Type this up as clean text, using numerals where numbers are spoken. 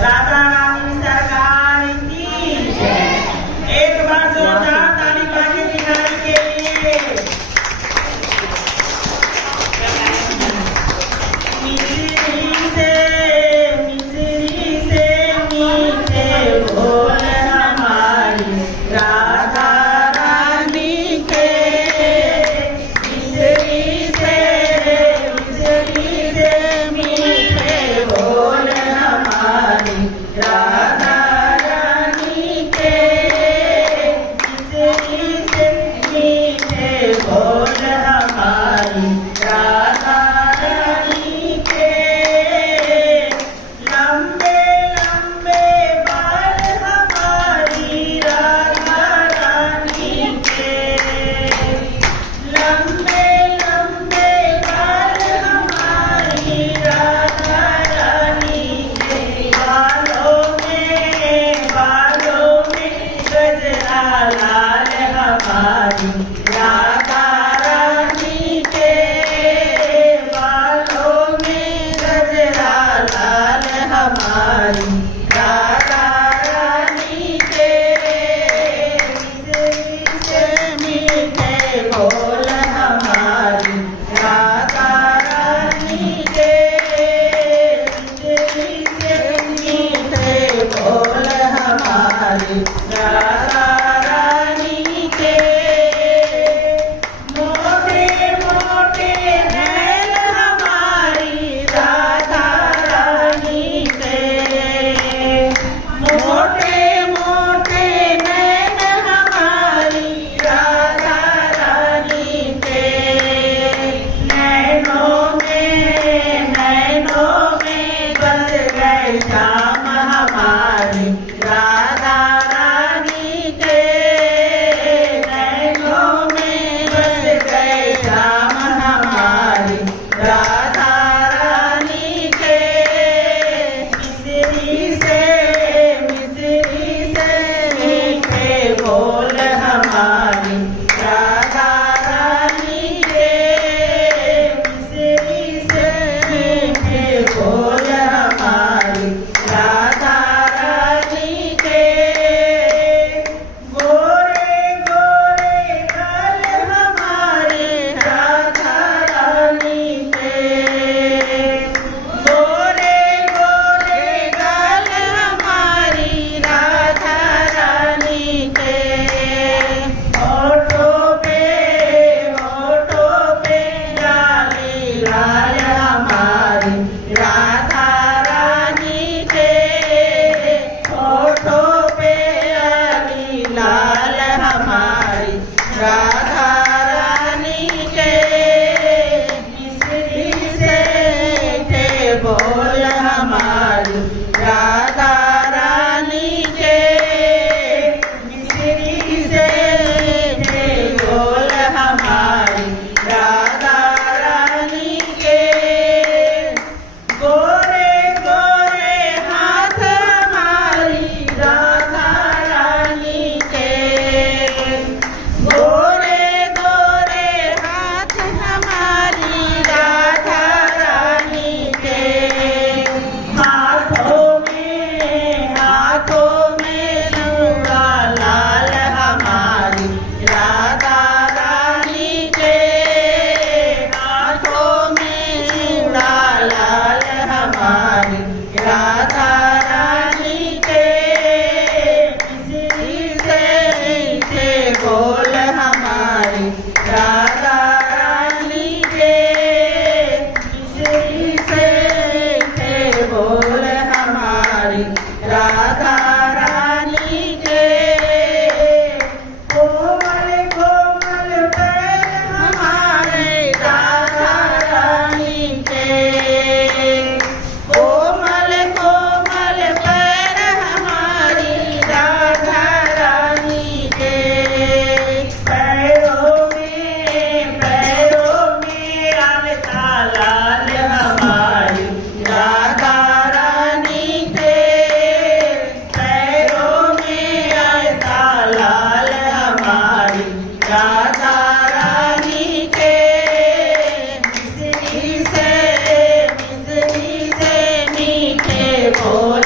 राधा रानी सरकार की जय। एक बार जोरदार ताली बाजी दिखाने के लिए। मिश्री से मीठे बोल हमारी राधा रानी के। मिश्री से मीठे बोल हमारी राधा रानी के। मिश्री से मीठे बोल हमारी राधा रानी के। लंबे लंबे बाल हमारी राधा रानी के। लंबे लंबे बाल हमारी राधा रानी के। बालों में गजरा लाल हमारी राधा रानी के। बालों में गजरा लाल हमारी राधा रानी के। मिश्री से मीठे बोल हमारी राधा रानी के। मिश्री से मीठे बोल हमारी राधा रानी के। मोटे मोटे नैन हमारी राधा रानी के। मोटे मोटे नैन हमारी राधा रानी के। नैनों में बस गए श्याम हमारी राधा रानी के। नैनों में बस गए श्याम हमारी राधा रानी के। मिश्री से मीठे बोल हमारी राधा रानी के। मिश्री से मीठे बोल हमारी राधा रानी के। गोरे गोरे गाल हमारी राधा रानी के। गोरे गोरे गाल हमारी राधा रानी के। होठों पे लाली लाल हमारी राधा रानी के। होठों पे लाली लाल हमारी राधा रानी के। मिश्री से मीठे बोल हमारी राधा रानी के। मिश्री से मीठे बोल हमारी राधा रानी के। गोरे गोरे हाथ हमारी राधा रानी के। गोरे गोरे हाथ हमारी राधा रानी के। हाथों में चूड़ा लाल हमारी राधा रानी के। हाथों में चूड़ा लाल हमारी राधा रानी के। मिश्री से मीठे बोल हमारी राधा रानी के। मिश्री से मीठे बोल हमारी राधा रानी के। कोमल कोमल पैर हमारे राधा रानी के। कोमल कोमल पैर हमारी राधा रानी के। पैरों में अलता लाल हमारी राधा रानी के। पैरों में अलता लाल हमारी राधा रानी के। मिश्री से मीठे बोल